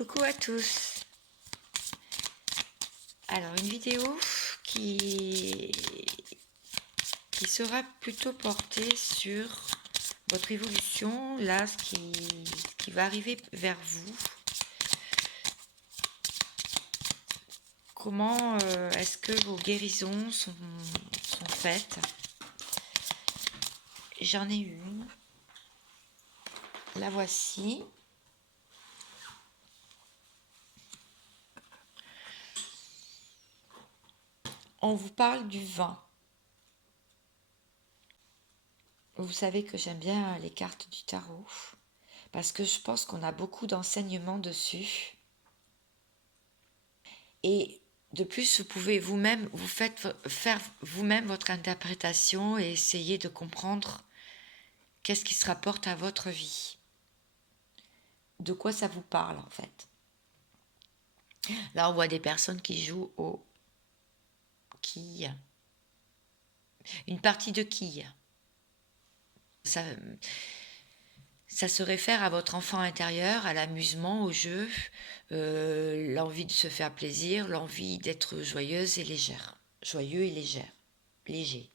Coucou à tous. Alors une vidéo qui sera plutôt portée sur votre évolution, là ce qui va arriver vers vous. Comment est-ce que vos guérisons sont faites? J'en ai une. La voici. On vous parle du vin. Vous savez que j'aime bien les cartes du tarot parce que je pense qu'on a beaucoup d'enseignements dessus. Et de plus, vous pouvez vous-même faire vous-même votre interprétation et essayer de comprendre qu'est-ce qui se rapporte à votre vie. De quoi ça vous parle en fait. Là, on voit des personnes qui jouent au quilles. Une partie de quilles. Ça se réfère à votre enfant intérieur, à l'amusement, au jeu, l'envie de se faire plaisir, l'envie d'être joyeuse et légère. Joyeux et légère. Léger.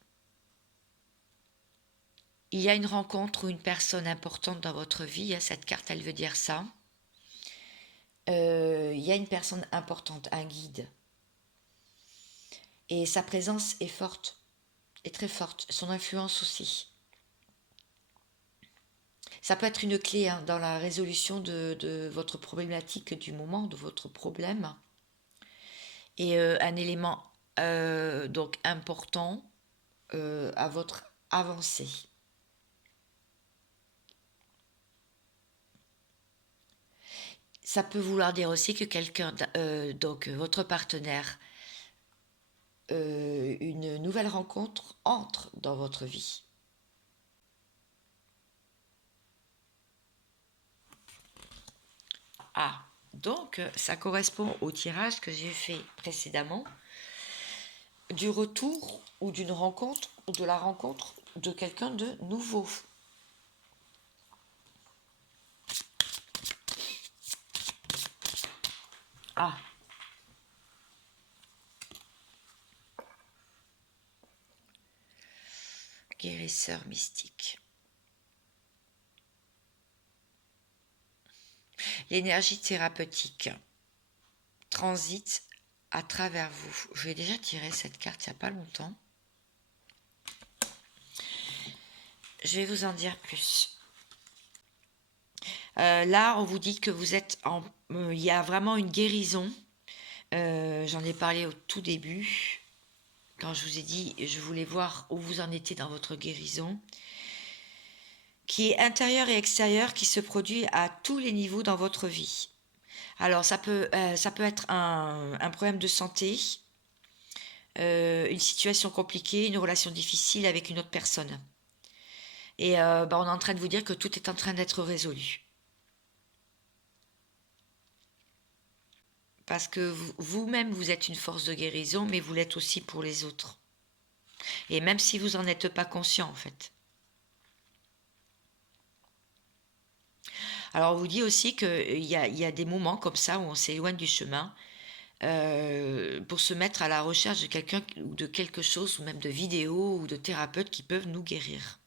Il y a une rencontre ou une personne importante dans votre vie. Cette carte, elle veut dire ça. Il y a une personne importante, un guide. Et sa présence est forte, est très forte. Son influence aussi. Ça peut être une clé dans la résolution de votre problématique du moment, de votre problème. Et un élément donc important à votre avancée. Ça peut vouloir dire aussi que quelqu'un, donc votre partenaire, une nouvelle rencontre entre dans votre vie. Ah, donc ça correspond au tirage que j'ai fait précédemment, du retour ou d'une rencontre ou de la rencontre de quelqu'un de nouveau. Ah, guérisseur mystique. L'énergie thérapeutique transite à travers vous. J'ai déjà tiré cette carte il n'y a pas longtemps. Je vais vous en dire plus. Là, on vous dit que vous êtes il y a vraiment une guérison. J'en ai parlé au tout début, quand je vous ai dit je voulais voir où vous en étiez dans votre guérison, qui est intérieure et extérieure, qui se produit à tous les niveaux dans votre vie. Alors ça peut être un problème de santé, une situation compliquée, une relation difficile avec une autre personne. Et on est en train de vous dire que tout est en train d'être résolu. Parce que vous-même, vous êtes une force de guérison, mais vous l'êtes aussi pour les autres. Et même si vous n'en êtes pas conscient, en fait. Alors, on vous dit aussi qu'il y a des moments comme ça où on s'éloigne du chemin pour se mettre à la recherche de quelqu'un ou de quelque chose, ou même de vidéos ou de thérapeutes qui peuvent nous guérir.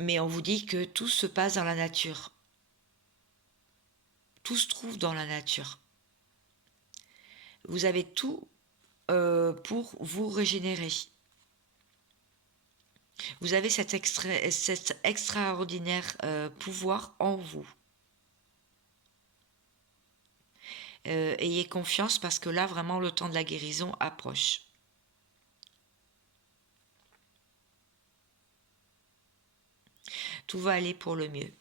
Mais on vous dit que tout se passe dans la nature. Tout se trouve dans la nature. Vous avez tout pour vous régénérer. Vous avez cet extraordinaire pouvoir en vous. Ayez confiance parce que là, vraiment, le temps de la guérison approche. Tout va aller pour le mieux.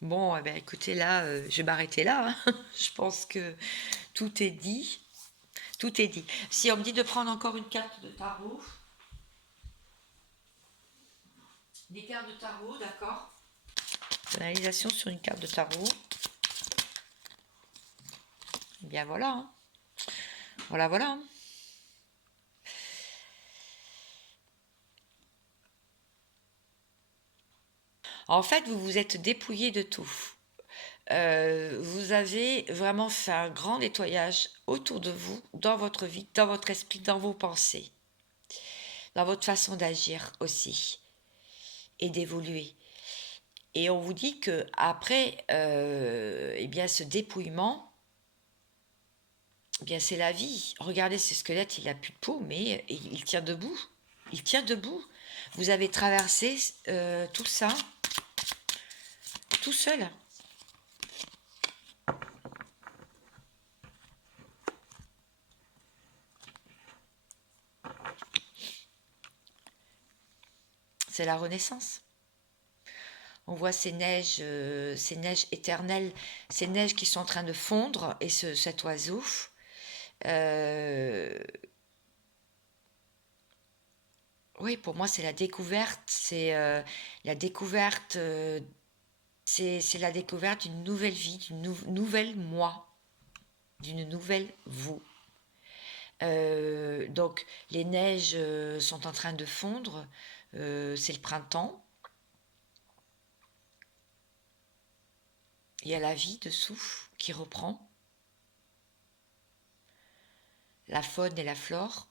Bon, eh bien, écoutez, là, je vais m'arrêter là. Hein. Je pense que tout est dit. Tout est dit. Si on me dit de prendre encore une carte de tarot, des cartes de tarot, d'accord. Analysation sur une carte de tarot. Eh bien, voilà. Hein. Voilà, voilà. Hein. En fait, vous vous êtes dépouillé de tout. Vous avez vraiment fait un grand nettoyage autour de vous, dans votre vie, dans votre esprit, dans vos pensées, dans votre façon d'agir aussi et d'évoluer. Et on vous dit que après, eh bien, ce dépouillement, eh bien, c'est la vie. Regardez ce squelette, il a plus de peau, mais il tient debout. Il tient debout. Vous avez traversé tout ça tout seul. C'est la renaissance. On voit ces neiges éternelles, ces neiges qui sont en train de fondre, et cet oiseau. euh, oui, pour moi, c'est la découverte. C'est la découverte. C'est la découverte d'une nouvelle vie, d'une nouvelle moi, d'une nouvelle vous. Donc, les neiges sont en train de fondre. C'est le printemps. Il y a la vie dessous qui reprend. La faune et la flore.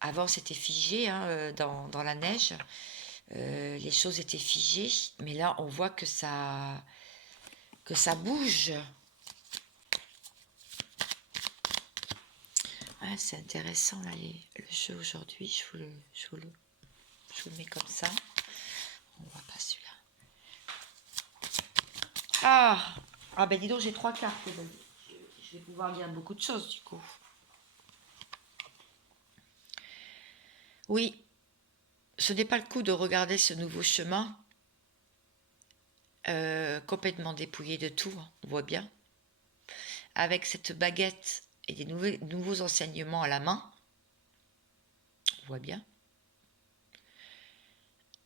Avant, c'était figé hein, dans la neige. Les choses étaient figées, mais là, on voit que ça bouge. Ah, c'est intéressant là, le jeu aujourd'hui. Je vous le mets comme ça. On voit pas celui-là. Ah ben dis donc, j'ai 3 cartes. Je vais pouvoir lire beaucoup de choses du coup. Oui, ce n'est pas le coup de regarder ce nouveau chemin complètement dépouillé de tout, hein, on voit bien. Avec cette baguette et des nouveaux enseignements à la main, on voit bien.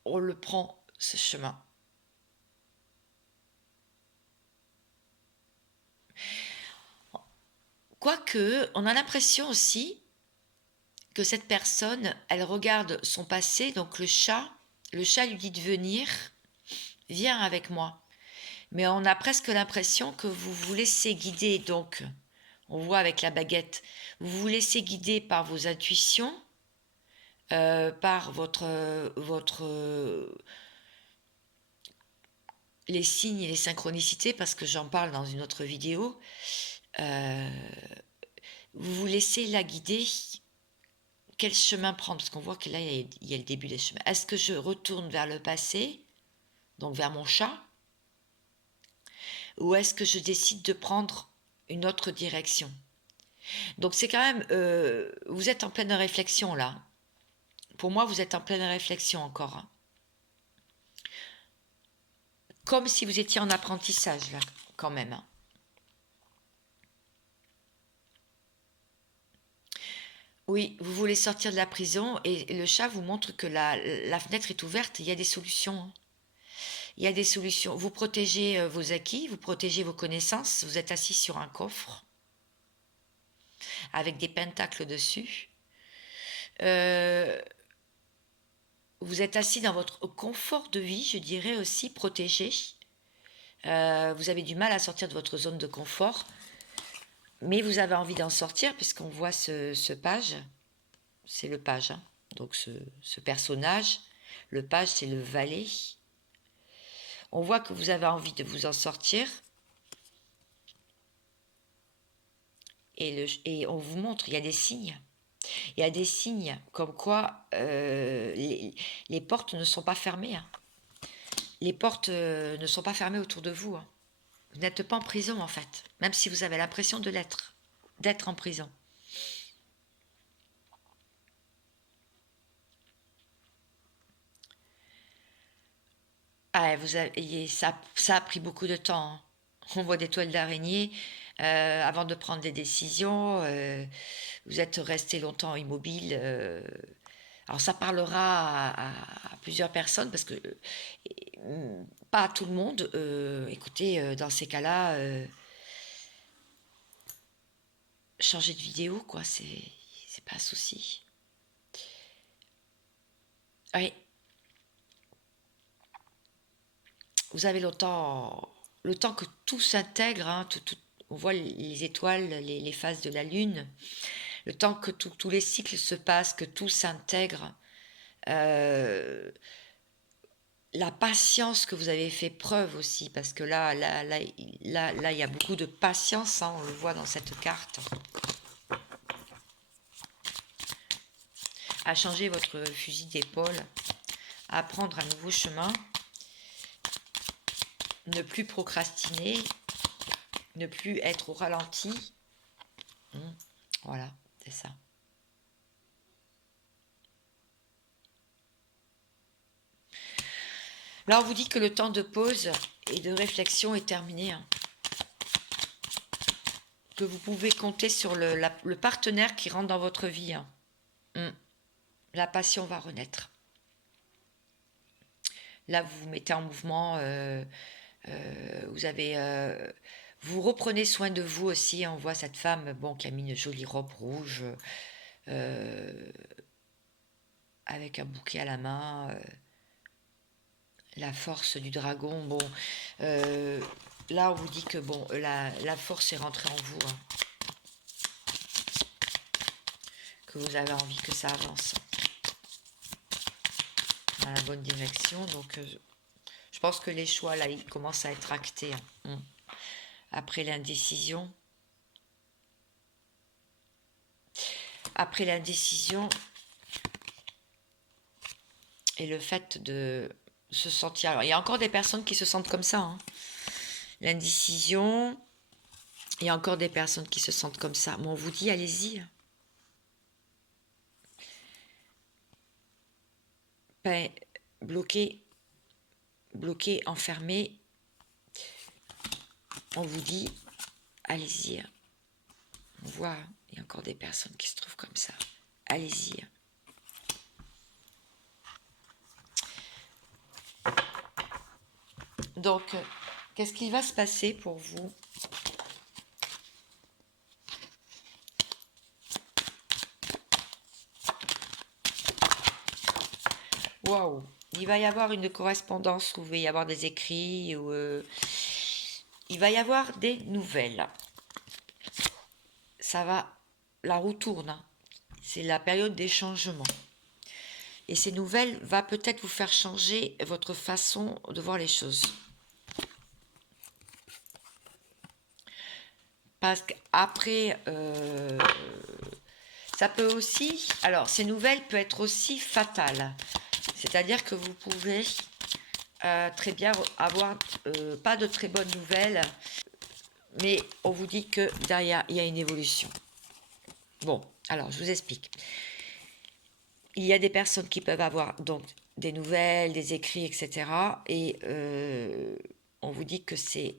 On le prend, ce chemin. Quoique, on a l'impression aussi que cette personne, elle regarde son passé, donc le chat lui dit de venir, viens avec moi. Mais on a presque l'impression que vous vous laissez guider, donc on voit avec la baguette, vous vous laissez guider par vos intuitions, par les signes et les synchronicités, parce que j'en parle dans une autre vidéo. Vous vous laissez la guider. Quel chemin prendre? Parce qu'on voit que là, il y a le début des chemins. Est-ce que je retourne vers le passé, donc vers mon chat, ou est-ce que je décide de prendre une autre direction? Donc c'est quand même... vous êtes en pleine réflexion là. Pour moi, vous êtes en pleine réflexion encore. Hein. Comme si vous étiez en apprentissage là, quand même. Hein. Oui, vous voulez sortir de la prison et le chat vous montre que la fenêtre est ouverte, il y a des solutions. Hein. Il y a des solutions. Vous protégez vos acquis, vous protégez vos connaissances. Vous êtes assis sur un coffre avec des pentacles dessus. Vous êtes assis dans votre confort de vie, je dirais aussi, protégé. Vous avez du mal à sortir de votre zone de confort, mais vous avez envie d'en sortir puisqu'on voit ce page. C'est le page, hein. Donc ce personnage. Le page, c'est le valet. On voit que vous avez envie de vous en sortir. Et on vous montre, il y a des signes. Il y a des signes comme quoi les portes ne sont pas fermées. Hein. Les portes ne sont pas fermées autour de vous. Hein. Vous n'êtes pas en prison en fait, même si vous avez l'impression de l'être, d'être en prison. Ah, ça a pris beaucoup de temps. Hein. On voit des toiles d'araignée avant de prendre des décisions. Vous êtes resté longtemps immobile. Alors ça parlera à plusieurs personnes parce que pas à tout le monde. Écoutez, dans ces cas-là, changer de vidéo, quoi, c'est pas un souci. Oui. vous avez le temps que tout s'intègre, hein, on voit les étoiles, les phases de la Lune, le temps que tous les cycles se passent, que tout s'intègre, la patience que vous avez fait preuve aussi, parce que là, il y a beaucoup de patience, hein, on le voit dans cette carte, à changer votre fusil d'épaule, à prendre un nouveau chemin, ne plus procrastiner, ne plus être au ralenti. Voilà, c'est ça. Là, on vous dit que le temps de pause et de réflexion est terminé, hein. Que vous pouvez compter sur le partenaire qui rentre dans votre vie, hein. La passion va renaître. Là, vous vous mettez en mouvement, vous reprenez soin de vous aussi. On voit cette femme, bon, qui a mis une jolie robe rouge, avec un bouquet à la main, la force du dragon. Bon, là, on vous dit que bon, la force est rentrée en vous, hein, que vous avez envie que ça avance dans la bonne direction. Donc, je pense que les choix, là, ils commencent à être actés, hein. Après l'indécision. Après l'indécision et le fait de se sentir... Alors, il y a encore des personnes qui se sentent comme ça, hein. L'indécision, il y a encore des personnes qui se sentent comme ça. Mais on vous dit, allez-y. Ben, bloqué, enfermé. On vous dit, allez-y. On voit, il y a encore des personnes qui se trouvent comme ça. Allez-y. Donc, qu'est-ce qui va se passer pour vous? Waouh! Il va y avoir une correspondance où il va y avoir des écrits, où il va y avoir des nouvelles. Ça va, la roue tourne, hein. C'est la période des changements. Et ces nouvelles va peut-être vous faire changer votre façon de voir les choses. Parce qu'après, ça peut aussi... Alors, ces nouvelles peuvent être aussi fatales. C'est-à-dire que vous pouvez très bien avoir pas de très bonnes nouvelles, mais on vous dit que derrière, il y a une évolution. Bon, alors, je vous explique. Il y a des personnes qui peuvent avoir donc des nouvelles, des écrits, etc. Et on vous dit que c'est...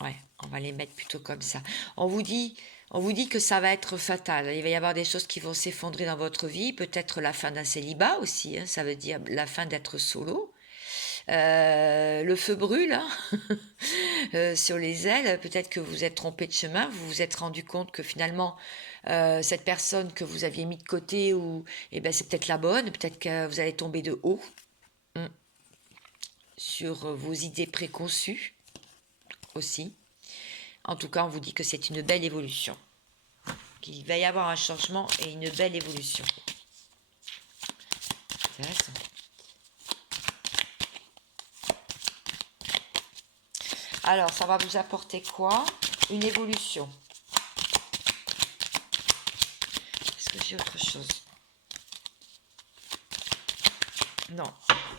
Ouais, on va les mettre plutôt comme ça. On vous dit que ça va être fatal. Il va y avoir des choses qui vont s'effondrer dans votre vie. Peut-être la fin d'un célibat aussi, hein. Ça veut dire la fin d'être solo. Le feu brûle, hein. Sur les ailes. Peut-être que vous êtes trompé de chemin. Vous vous êtes rendu compte que finalement, cette personne que vous aviez mis de côté, eh ben, c'est peut-être la bonne. Peut-être que vous allez tomber de haut sur vos idées préconçues aussi. En tout cas, on vous dit que c'est une belle évolution. Qu'il va y avoir un changement et une belle évolution. Intéressant. Alors, ça va vous apporter quoi? Une évolution. Est-ce que j'ai autre chose? Non.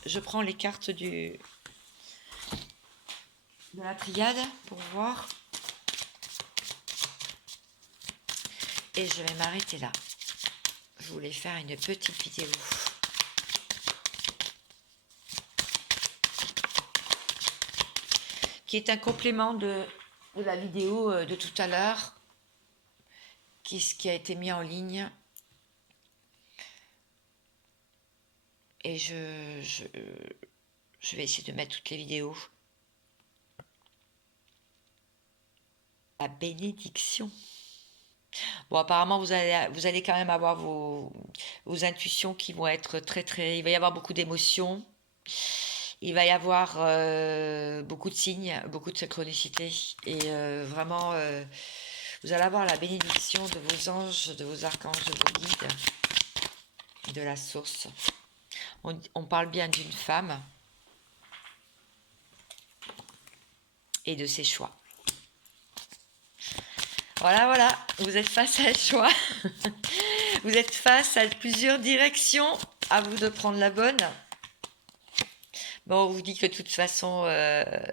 Je prends les cartes de la triade pour voir. Et je vais m'arrêter là. Je voulais faire une petite vidéo. Qui est un complément de la vidéo de tout à l'heure. Qui a été mis en ligne. Et je vais essayer de mettre toutes les vidéos. La bénédiction. Bon, apparemment, vous allez quand même avoir vos intuitions qui vont être très, très... Il va y avoir beaucoup d'émotions. Il va y avoir beaucoup de signes, beaucoup de synchronicité et vraiment, vous allez avoir la bénédiction de vos anges, de vos archanges, de vos guides, de la source. On parle bien d'une femme et de ses choix. Voilà, voilà, vous êtes face à un choix. Vous êtes face à plusieurs directions. À vous de prendre la bonne. Bon, on vous dit que de toute façon,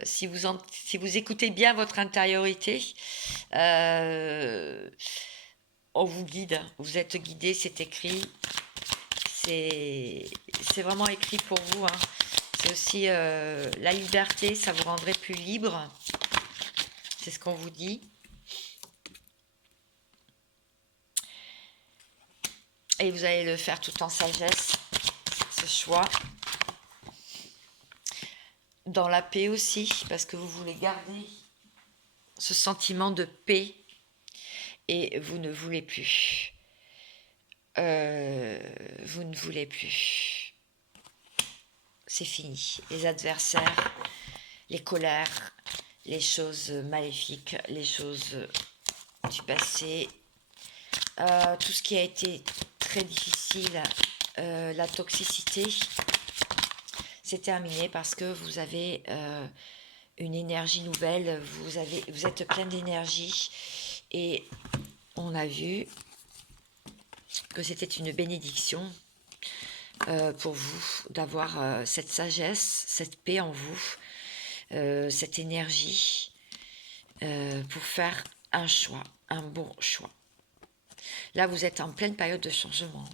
si vous écoutez bien votre intériorité, on vous guide. Vous êtes guidé, c'est écrit. C'est vraiment écrit pour vous. Hein. C'est aussi la liberté, ça vous rendrait plus libre. C'est ce qu'on vous dit. Et vous allez le faire tout en sagesse, ce choix. Dans la paix aussi, parce que vous voulez garder ce sentiment de paix et vous ne voulez plus. Vous ne voulez plus. C'est fini. Les adversaires, les colères, les choses maléfiques, les choses du passé, tout ce qui a été très difficile, la toxicité, c'est terminé parce que vous avez une énergie nouvelle, vous êtes plein d'énergie et on a vu que c'était une bénédiction pour vous d'avoir cette sagesse, cette paix en vous, cette énergie pour faire un choix, un bon choix. Là, vous êtes en pleine période de changement.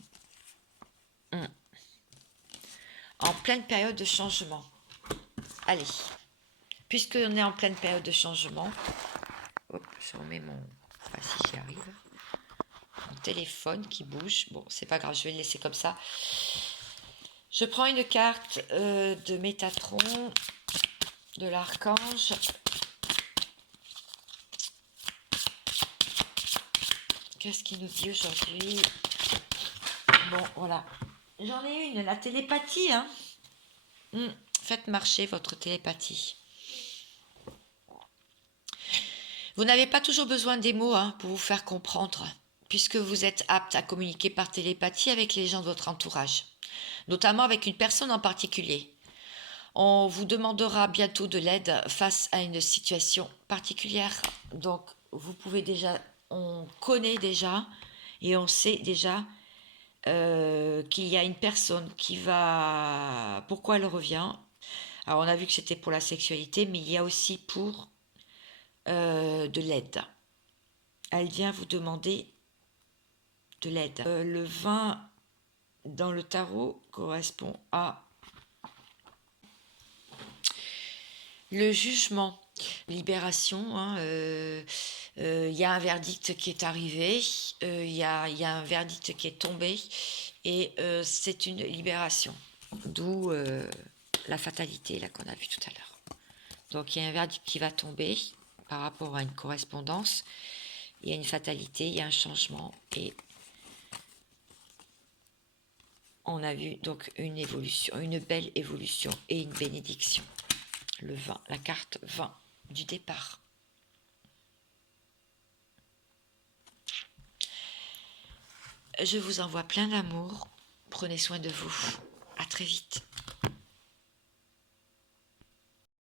En pleine période de changement. Allez, puisqu'on est en pleine période de changement, hop, je remets mon... Enfin, si j'y arrive. Mon téléphone qui bouge. Bon, c'est pas grave, je vais le laisser comme ça. Je prends une carte de Métatron, de l'archange. Qu'est-ce qu'il nous dit aujourd'hui? Bon, voilà. J'en ai une, la télépathie. Hein. Faites marcher votre télépathie. Vous n'avez pas toujours besoin des mots pour vous faire comprendre, puisque vous êtes apte à communiquer par télépathie avec les gens de votre entourage, notamment avec une personne en particulier. On vous demandera bientôt de l'aide face à une situation particulière. Donc, vous pouvez déjà, on connaît déjà et on sait déjà qu'il y a une personne qui va... Pourquoi elle revient? Alors, on a vu que c'était pour la sexualité, mais il y a aussi pour de l'aide. Elle vient vous demander de l'aide. Le 20 dans le tarot correspond à le jugement, libération. Il y a un verdict qui est arrivé, il y a un verdict qui est tombé et c'est une libération. D'où la fatalité là qu'on a vu tout à l'heure. Donc il y a un verdict qui va tomber par rapport à une correspondance. Il y a une fatalité, il y a un changement et on a vu donc une évolution, une belle évolution et une bénédiction. Le 20, la carte 20 du départ. Je vous envoie plein d'amour. Prenez soin de vous. À très vite.